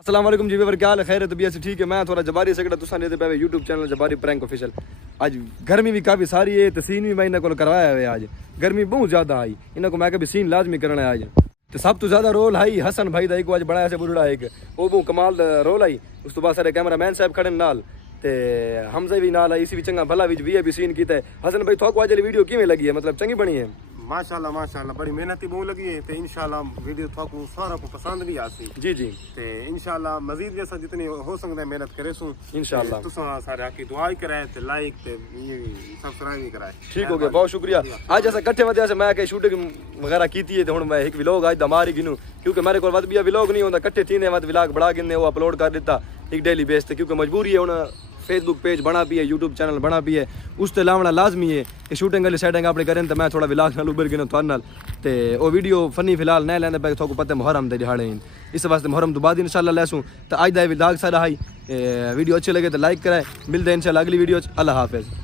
अस्सलाम वालेकुम जी वीवर, क्या हाल है? खैर है? तबीयत से ठीक है? मैं थोड़ा जबारी सकड़ा तुसा ने पे यूट्यूब चैनल जबारी प्रैंक ऑफिशियल। आज गर्मी भी काफ़ी सारी है तो सीन भी मैं इन्हें को करवाया है। आज गर्मी बहुत ज़्यादा आई, इन्हें को मैं कभी सीन लाजमी करना है आज। तो सब तो ज़्यादा रोल आई हसन भाई का, एक आज बड़ा ऐसे बुढ़ा एक वो बहुत कमाल रोल आई। उस तो बाद सारे कैमरा मैन साहब खड़े नाल ते हमजा भी नाल आई, इसी भी चंगा भला भी सीन किया है। हसन भाई थोक आज वीडियो किमें लगी है, मतलब चंगी बनी है? माशाल्लाह माशाल्लाह, बड़ी मेहनती बहुत लगी है। तो इंशाल्लाह वीडियो थोको सारा को पसंद भी आसी। जी जी, ते इंशाल्लाह मजीद जैसा जितनी हो सकता है मेहनत करे सू इंशाल्लाह। तुसा सारे आकी दुआ ही कराए ते लाइक ते ये सब्सक्राइब भी कराए। ठीक हो गया, बहुत शुक्रिया। आज ऐसा कट्ठे वजह से मैं शूटिंग वगैरह की थी तो मैं एक व्लॉग आज दमारी गिनू, क्योंकि मेरे को भी व्लॉग नहीं होता, कट्ठे थी ने व्लॉग बड़ा गिनने वो अपलोड कर देता एक डेली बेस पे, क्योंकि मजबूरी है। उन्हें फेसबुक पेज बना भी है, यूट्यूब चैनल बना भी है, उस ते लावना लाजमी है कि शूटिंग वाली सेटिंग अपने करें। तो मैं थोड़ा व्लॉग नाल उबर गिना थोड़े नाल ते वो वीडियो फनी फिलहाल नहीं लेंदे पे, थोको पता मुहर्रम दे दिहाड़े हैं, इस वास्ते मुहर्रम तो बाद इंशाल्लाह लैसूँ। तो आज दा व्लॉग सारा हाई वीडियो अच्छे लगे तो लाइक कराए, मिलते हैं इंशाल्लाह अगली वीडियो। अल्लाह हाफिज़।